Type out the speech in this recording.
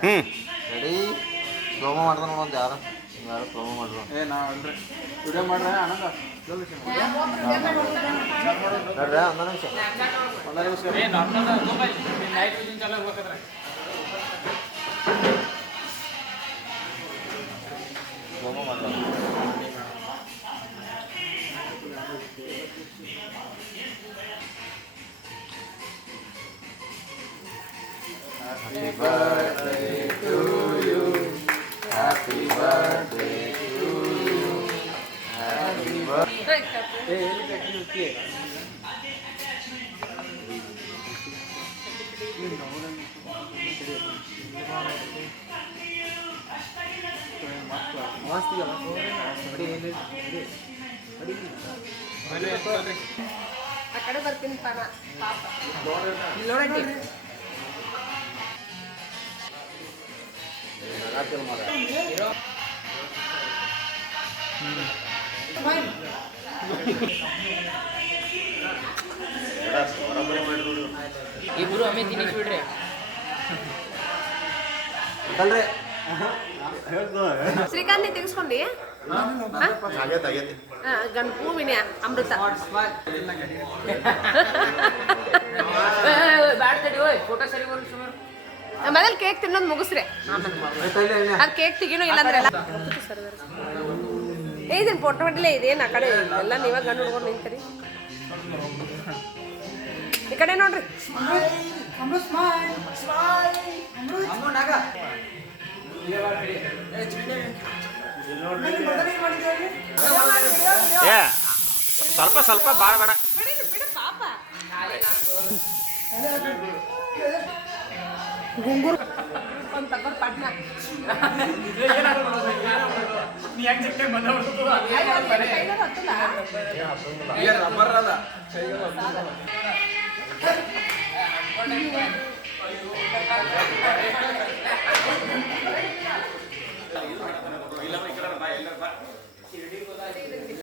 ಹ್ಞೂ ready slo-mo ಮಾಡ್ತಾನೆ ಒಂದು ಯಾರು ಸ್ಲೋಮೋ ಮಾಡ್ರು ನಾ ಅಲ್ರಿ ವಿಡಿಯೋ ಮಾಡ್ರೆ ಆನಂದ ನೋಡ್ರಿ ಒಂದ ನಿಮಿಷ ಸ್ಲೋಮೋ ಮಾಡ್ತಾರೆ Happy birthday to you. Happy birthday to you. Happy birthday. ಆ ಕಡೆ ಬರ್ತೀನಿ ಪಾಪ ಇಬ್ರು ಆಮೇಲೆ ತಿನ್ನಿಸ್ಬಿಡ್ರಿ ಶ್ರೀಕಾಂತ್ ನೀ ತೆಗಿಸ್ಕೊಂಡಿ ಗಂಡು ಹೂವಿನ ಅಮೃತ ಬ್ಯಾಡ್ತಡಿ ಓಯ್ ಫೋಟೋ ಸರಿ ಬರೋದು ಸುಮಾರು ಮೊದಲು ಕೇಕ್ ತಿನ್ನೋದು ಮುಗಿಸ್ರಿ ಅದು ಕೇಕ್ ತೆಗಿನೋ ಇಲ್ಲಾಂದ್ರೆ ಎಲ್ಲ ಇದೀನಿ ಫೋಟೋ ಹೊಡ್ಲೇ ಇದೇನು ಆ ಕಡೆ ಎಲ್ಲ ನೀವಾಗ ಗಂಡು ಹುಡ್ಕೊಂಡು ನಿಂತೀರಿ ಈ ಕಡೆ ನೋಡ್ರಿ ಏ ಸ್ವಲ್ಪ ಸ್ವಲ್ಪ ಭಾಳ ಬೇಡ ಬಿಡು ಪಾಪ ಗುಂಗುರು ಅಂತ ಪಟ್ನ